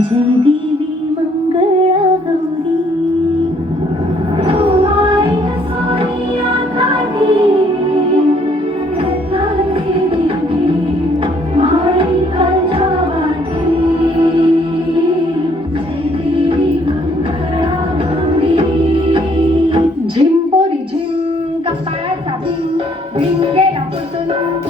Jim, body, Jim, got fire, tapping, ring, get up, put the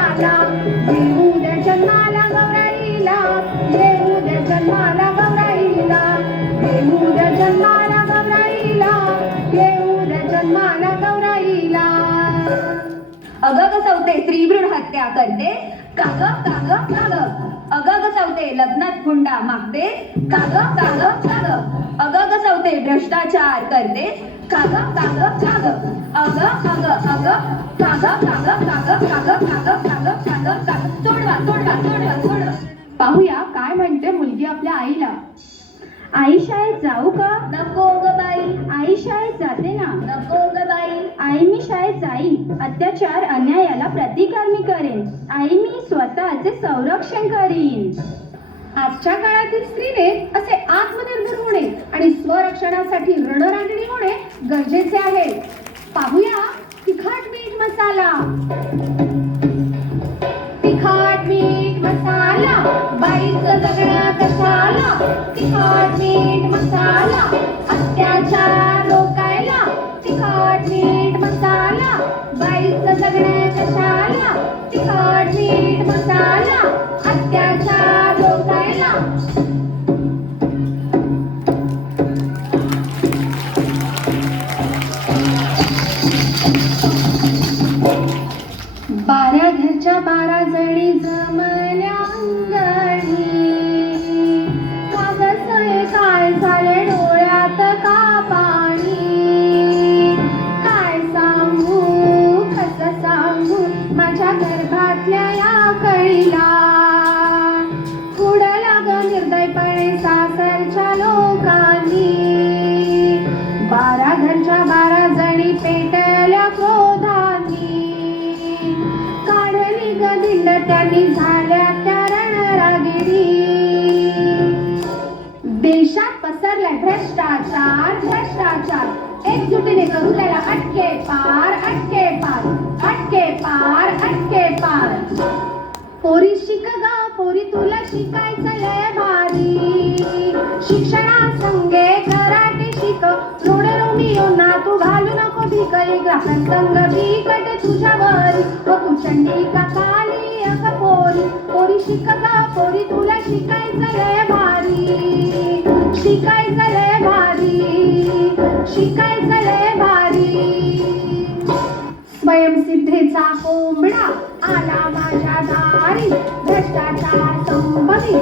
जन्माला येऊ द्या जन्माला गौराईला येऊ द्या जन्माला गौराईला येऊ द्या जन्माला गौराईला येऊ द्या जन्माला गौराईला अगं कसवते स्त्रीभ्रूण हत्या करते काग काग काग अगं कसवते लग्नात हुंडा मागते काग काग काग अगं कसवते भ्रष्टाचार करते काग काग काग अगं अग अगं काग काग काग काग काग काग सोडवा सोडवा सोडवा सोडवा पाहूया काय म्हणते मुलगी आपल्या आईला. आई शाळेत जाऊ का? नको ग बाई. आई शाळेत जाते ना? नको ग बाई. आई मी शाळेत जाईन. अत्याचार अन्यायाला प्रतिकार मी करेन. आई मी स्वतःचे संरक्षण करीन. आजच्या काळातील स्त्रीने असे आत्मनिर्भर होणे आणि स्वरक्षणासाठी रणरागिणी होणे गरजेचे आहे. पाहूया तिखट मीठ मसाला. बाईचं सगळा कशाला? तिखट मीठ मसाला? अत्याचार रोकायला तिखट मीठ मसाला? बाईचं सगळ्या कशाला? तिखट मीठ मसाला? अत्याचार रोकायला बारा घरच्या बारा भ्रष्टाचार भ्रष्टाचार. एकजुटीने करू त्याला अटके पार अटके पार अटके पार अटके पार. पोरी शिक गा पोरी तुला शिकायचं लय भारी. शिक्षणा संगे कराटे शिक. रोड रोमियो ना तू घालू नको भिक एक ग्राहक संग बिकट तुझ्यावर. व तू चंडिका काली? अग पोरी पोरी शिक गा पोरी तुला शिकायचं लय भारी. शिकायचं लय भारी. शिकायचं लय भारी. स्वयंसिद्धेचा कोंबडा आला माझ्या दारी. भ्रष्टाचार संपदी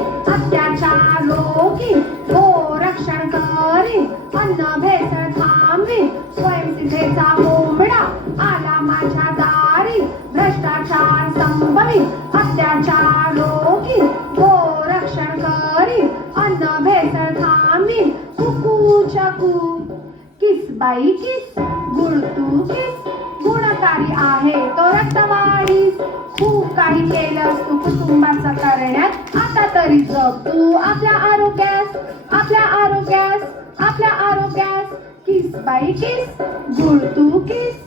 बाईचीच गुण तुझीच गुणकारी आहे तो रक्तवाढीस. खूप काही केलंस तू कुटुंबाचा करण्यात. आता तरी जग तू आपल्या आरोग्यास आपल्या आरोग्यास आपल्या आरोग्यास. किस बाई किस गुळ तू किस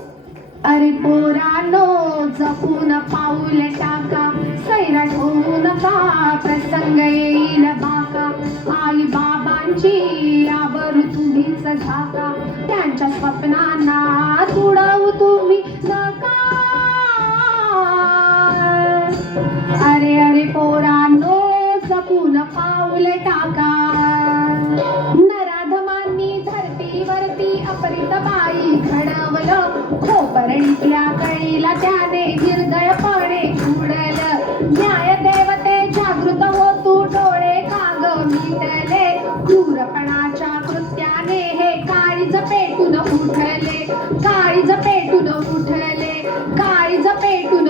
अरे पोरानो जपून पाऊल टाका. झाका त्यांच्या स्वप्नांना तुडवू तुम्ही नका अरे अरे पोरांनो जपून पाऊले टाका. नराधमांनी धरतीवरती अपरित बाई घडवलं. खोबरणीतल्या कळीला त्याने निर्दयपणे उठले. काळीज पेटून उठले. काळीज पेटून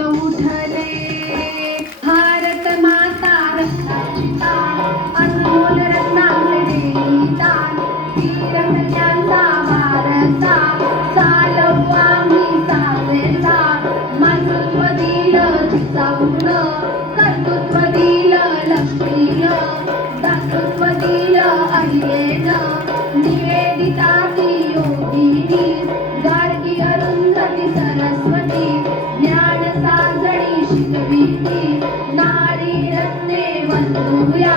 नारी रत्ने वंदूया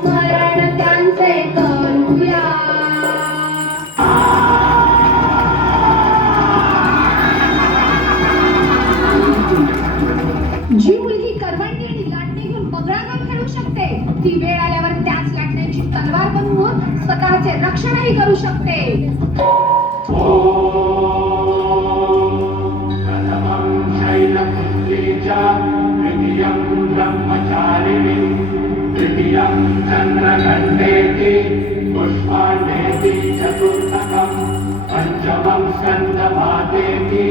स्मरण त्यांचे करूया. जी मुलगी करवंडी आणि लाटणी घेऊन बगळागम खेळू शकते ती वेळ आल्यावर त्याच लाटण्याची तलवार बनवून स्वतःचे रक्षणही करू शकते. पञ्चमं स्कन्दपातेति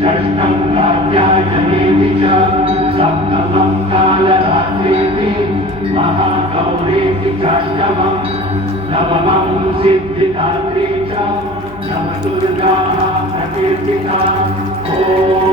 षष्ठं कात्यायनेति च सप्तमं कालरात्रेति महागौरेति चाष्टमम् नवमं सिद्धिदात्री च नवदुर्गाः प्रकीर्तिता ॐ